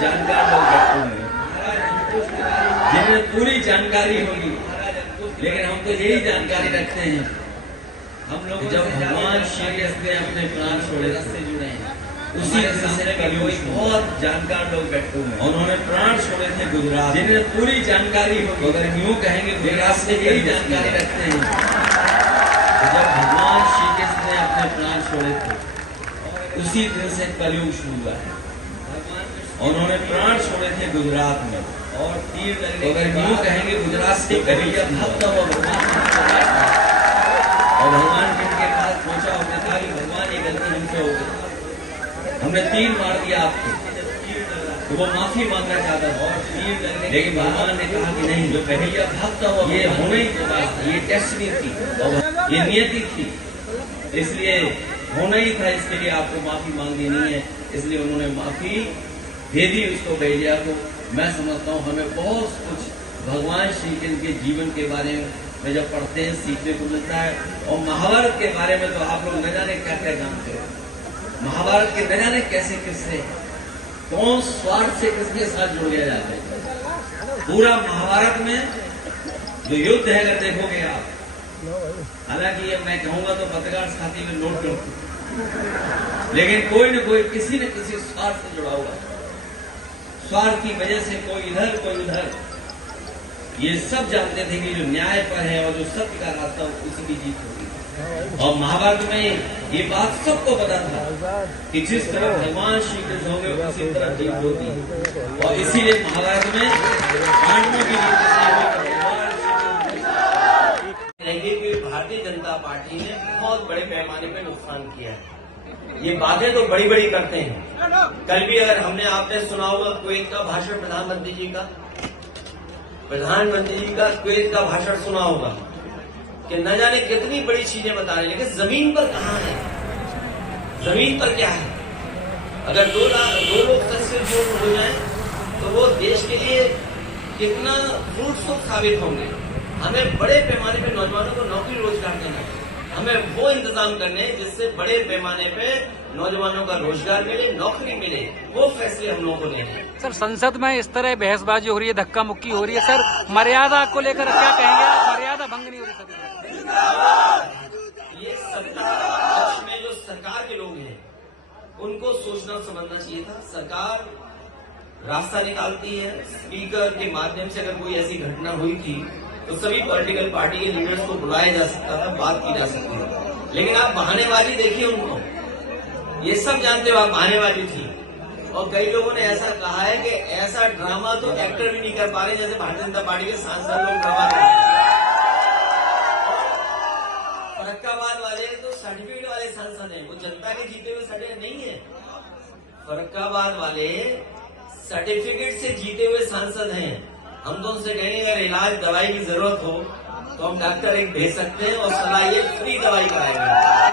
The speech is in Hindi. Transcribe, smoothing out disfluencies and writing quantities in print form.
जानकार लोग बैठे हुए हैं जिन्हें पूरी जानकारी होगी, लेकिन हम तो यही जानकारी रखते हैं। हम लोग जब भगवान श्री कृष्ण ने अपने प्राण छोड़े से जुड़े हैं, उसी दिन से कभी बहुत जानकार लोग बैठे हुए हैं, उन्होंने प्राण छोड़े थे गुजरात, जिन्हें पूरी जानकारी होगी। अगर यूं कहेंगे गुजरात से यही जानकारी रखते हैं। जब भगवान श्री कृष्ण ने अपने प्राण छोड़े थे, उसी दिन से कलयुग शुरू हुआ है। उन्होंने प्राण छोड़े थे गुजरात में, और तीर लगने, अगर यूं कहेंगे गुजरात से कभी भक्त हुआ भगवान, और भगवान के पास पहुंचा होता था कि भगवान ये गलती हमसे हो गई, हमने तीर मार दिया आपको, तो वो माफी मांगना चाहता था, और तीर लगने, लेकिन भगवान ने कहा कि नहीं, जो पहले भक्त हुआ ये होने ही के बाद, ये डेस्टिनी थी और ये नियति थी, इसलिए होना ही था, इसके लिए आपको माफी मांगनी नहीं है। इसलिए उन्होंने माफी दे दी उसको भेजा को। मैं समझता हूँ हमें बहुत कुछ भगवान श्री कृष्ण के जीवन के बारे में जब पढ़ते हैं सीखने को मिलता है। और महाभारत के बारे में तो आप लोग न जाने क्या क्या जानते हो। महाभारत के न जाने कैसे किससे कौन स्वार्थ से किसके साथ जुड़ गया जाता है। पूरा महाभारत में जो युद्ध है अगर देखोगे आप, हालांकि ये मैं कहूंगा तो पत्रकार साथी में नोट करो, लेकिन कोई न कोई किसी न किसी स्वार्थ से जुड़ा हुआ, स्वार्थ की वजह से कोई इधर कोई उधर। ये सब जानते थे कि जो न्याय पर है और जो सत्य का रास्ता उसी की जीत होगी। और महाभारत में ये बात सबको पता था कि जिस तरह भगवान श्री कृष्ण होंगे उसी तरह जीत होगी। और इसीलिए महाभारत में पांडवों की जीत भारतीय जनता पार्टी ने बहुत बड़े पैमाने पे नुकसान किया है। ये बातें तो बड़ी बड़ी करते हैं। कल भी अगर हमने आपने सुना होगा कुवैत का भाषण, प्रधानमंत्री जी का कुवैत का भाषण सुना होगा कि न जाने कितनी बड़ी चीजें बता रहे हैं, लेकिन जमीन पर कहाँ है, जमीन पर क्या है। अगर दो लोग सच जोड़ हो जाए तो वो देश के लिए कितना फ्रूटफुल साबित होंगे। हमें बड़े पैमाने पे नौजवानों को नौकरी रोजगार देना है, हमें वो इंतजाम करने हैं जिससे बड़े पैमाने पे नौजवानों का रोजगार मिले, नौकरी मिले। वो फैसले हम लोगों को लेने हैं। सर, संसद में इस तरह बहसबाजी हो रही है, धक्का मुक्की हो रही है, सर मर्यादा को लेकर क्या कहेंगे आप? मर्यादा भंग नहीं हो रही सर? ये सत्ता पक्ष में जो सरकार के लोग हैं उनको सोचना समझना चाहिए था। सरकार रास्ता निकालती है, स्पीकर के माध्यम से अगर कोई ऐसी घटना हुई थी तो सभी पॉलिटिकल पार्टी के लीडर्स को बुलाया जा सकता था, बात की जा सकती है। लेकिन आप बहानेबाजी देखिए उनको, ये सब जानते हो आप बहानेबाजी थी। और कई लोगों ने ऐसा कहा है कि ऐसा ड्रामा तो एक्टर भी नहीं कर पा रहे जैसे भारतीय जनता पार्टी के सांसद लोग ड्रामा कर रहे हैं। फरक्काबाद वाले तो सर्टिफिकेट वाले सांसद हैं, वो जनता के जीते हुए सर्टिफिकेट नहीं है। फरक्काबाद वाले सर्टिफिकेट से जीते हुए सांसद हैं। हम तो उनसे कहेंगे अगर इलाज दवाई की जरूरत हो तो हम डॉक्टर एक भेज सकते हैं और सलाह ये फ्री दवाई कराएंगे।